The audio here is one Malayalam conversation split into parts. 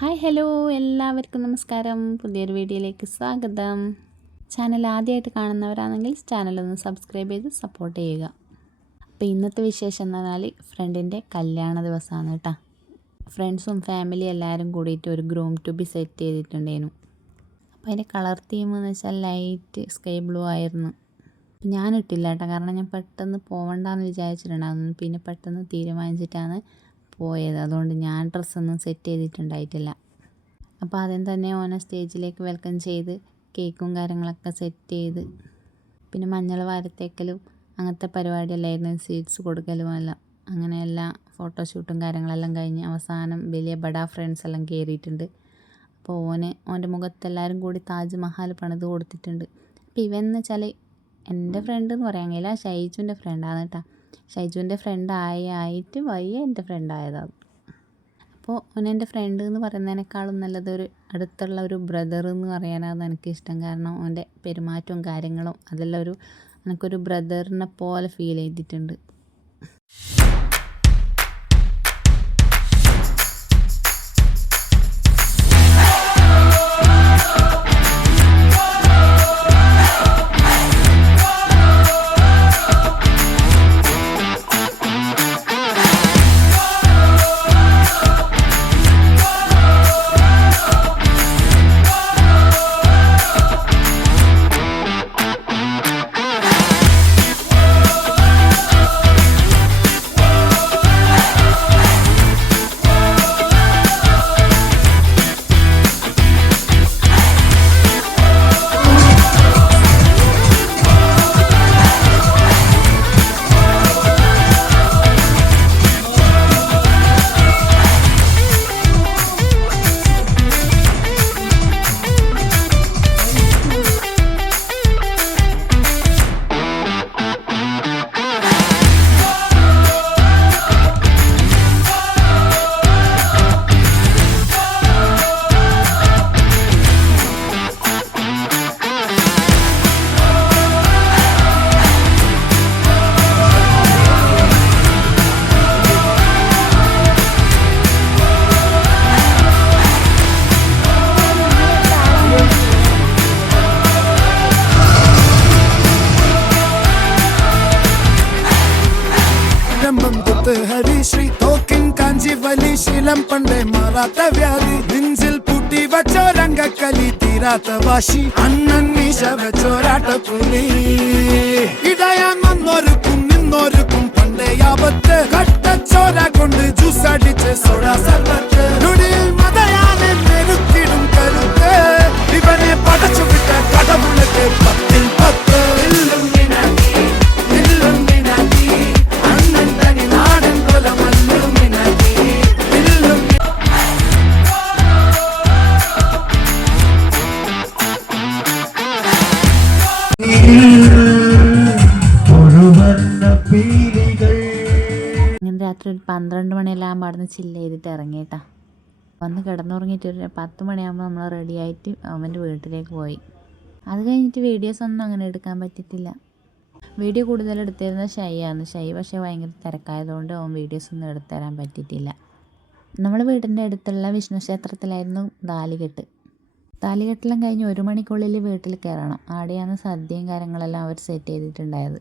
ഹായ് ഹലോ എല്ലാവർക്കും നമസ്കാരം. പുതിയൊരു വീഡിയോയിലേക്ക് സ്വാഗതം. ചാനൽ ആദ്യമായിട്ട് കാണുന്നവരാണെങ്കിൽ ചാനലൊന്ന് സബ്സ്ക്രൈബ് ചെയ്ത് സപ്പോർട്ട് ചെയ്യുക. അപ്പോൾ ഇന്നത്തെ വിശേഷം എന്ന് പറഞ്ഞാൽ ഫ്രണ്ടിൻ്റെ കല്യാണ ദിവസമാണ് കേട്ടോ. ഫ്രണ്ട്സും ഫാമിലി എല്ലാവരും കൂടിയിട്ട് ഒരു ഗ്രൂം ടു ബി സെറ്റ് ചെയ്തിട്ടുണ്ടായിരുന്നു. അപ്പോൾ അതിൻ്റെ കളർ തീം എന്ന് വെച്ചാൽ ലൈറ്റ് സ്കൈ ബ്ലൂ ആയിരുന്നു. ഞാൻ ഇട്ടില്ല കേട്ടോ, കാരണം ഞാൻ പെട്ടെന്ന് പോകണ്ടെന്ന് വിചാരിച്ചിട്ടുണ്ടായിരുന്നു. പിന്നെ പെട്ടെന്ന് തീരുമാനിച്ചിട്ടാണ് പോയത്. അതുകൊണ്ട് ഞാൻ ഡ്രസ്സൊന്നും സെറ്റ് ചെയ്തിട്ടുണ്ടായിട്ടില്ല. അപ്പോൾ ആദ്യം തന്നെ ഓനെ സ്റ്റേജിലേക്ക് വെൽക്കം ചെയ്ത് കേക്കും കാര്യങ്ങളൊക്കെ സെറ്റ് ചെയ്ത് പിന്നെ മഞ്ഞൾ വാരത്തേക്കലും അങ്ങനത്തെ പരിപാടിയല്ലായിരുന്നു, സ്വീറ്റ്സ് കൊടുക്കലും എല്ലാം. അങ്ങനെ എല്ലാം ഫോട്ടോഷൂട്ടും കാര്യങ്ങളെല്ലാം കഴിഞ്ഞ് അവസാനം വലിയ ബഡാ ഫ്രണ്ട്സ് എല്ലാം കയറിയിട്ടുണ്ട്. അപ്പോൾ ഓൻ്റെ മുഖത്തെല്ലാവരും കൂടി താജ്മഹൽ പണിത് കൊടുത്തിട്ടുണ്ട്. അപ്പോൾ ഇവന്ന് വെച്ചാൽ എൻ്റെ ഫ്രണ്ട് എന്ന് പറയാൻ കഴിയില്ല, ഷൈജുവിൻ്റെ ഫ്രണ്ടാണ് കേട്ടോ. ഷൈജുവിൻ്റെ ഫ്രണ്ട് ആയിട്ട് വയ്യ എൻ്റെ ഫ്രണ്ട് ആയതാണ്. അപ്പോൾ ഓനെൻ്റെ ഫ്രണ്ട് എന്ന് പറയുന്നതിനേക്കാളും നല്ലതൊരു അടുത്തുള്ള ഒരു ബ്രദർ എന്ന് പറയാനാണ് എനിക്കിഷ്ടം. കാരണം ഓൻ്റെ പെരുമാറ്റവും കാര്യങ്ങളും അതെല്ലാം എനിക്കൊരു ബ്രദറിനെ പോലെ ഫീൽ ചെയ്തിട്ടുണ്ട്. ഹരിശ്രീ തോക്കിൻ കാഞ്ചി വലി ശീലം പണ്ടേ മാറാത്ത വ്യാധി നെഞ്ചിൽ പൂട്ടി വച്ചോരംഗക്കലി തീരാത്ത വാശി അണ്ണൻ മീശ വെച്ചോരാട്ട പുലി ഇടയാൻ വന്നോർക്കും നിന്നോർക്കും പണ്ടേ ആപത്ത് കട്ടച്ചോര കൊണ്ട് ജ്യൂസ് അടിച്ച് സോഡാ സർബത്ത് നുടിയിൽ മതയാനെ നെരുക്കിടും കരുത്ത് ഇവനെ പടച്ചു വിട്ട കടവുളക്ക് 10-10 അങ്ങനെ രാത്രി ഒരു 12 മണിയെല്ലാം ആകുമ്പോൾ അവിടെ നിന്ന് ചില്ല് ചെയ്തിട്ട് ഇറങ്ങിയിട്ടാ. വന്ന് കിടന്നുറങ്ങിയിട്ട് ഒരു 10 മണിയാകുമ്പോൾ നമ്മൾ റെഡിയായിട്ട് അവൻ്റെ വീട്ടിലേക്ക് പോയി. അത് കഴിഞ്ഞിട്ട് വീഡിയോസ് ഒന്നും അങ്ങനെ എടുക്കാൻ പറ്റിയിട്ടില്ല. വീഡിയോ കൂടുതൽ എടുത്തിരുന്നത് ഷൈയാണ്. ഷൈ പക്ഷേ ഭയങ്കര തിരക്കായതുകൊണ്ട് അവൻ വീഡിയോസ് ഒന്നും എടുത്തു തരാൻ പറ്റിയിട്ടില്ല. നമ്മുടെ വീടിൻ്റെ അടുത്തുള്ള വിഷ്ണു ക്ഷേത്രത്തിലായിരുന്നു താലികെട്ട്. താലികെട്ടെല്ലാം കഴിഞ്ഞ് 1 മണിക്കുള്ളിൽ വീട്ടിൽ കയറണം. ആടെയാണ് സദ്യയും കാര്യങ്ങളെല്ലാം അവർ സെറ്റ് ചെയ്തിട്ടുണ്ടായത്.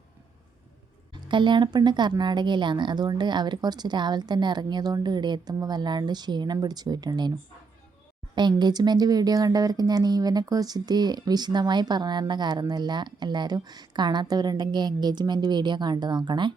കല്യാണപ്പെണ്ണ് കർണാടകയിലാണ്, അതുകൊണ്ട് അവർ കുറച്ച് രാവിലെ തന്നെ ഇറങ്ങിയതുകൊണ്ട് ഇവിടെ എത്തുമ്പോൾ വല്ലാണ്ട് ക്ഷീണം പിടിച്ചു പോയിട്ടുണ്ടായിരുന്നു. അപ്പോൾ എൻഗേജ്മെൻറ്റ് വീഡിയോ കണ്ടവർക്ക് ഞാൻ ഇവനെക്കുറിച്ചിട്ട് വിശദമായി പറഞ്ഞു തരേണ്ട കാര്യമൊന്നുമില്ല. എല്ലാവരും കാണാത്തവരുണ്ടെങ്കിൽ എൻഗേജ്മെൻറ്റ് വീഡിയോ കണ്ടു നോക്കണേ.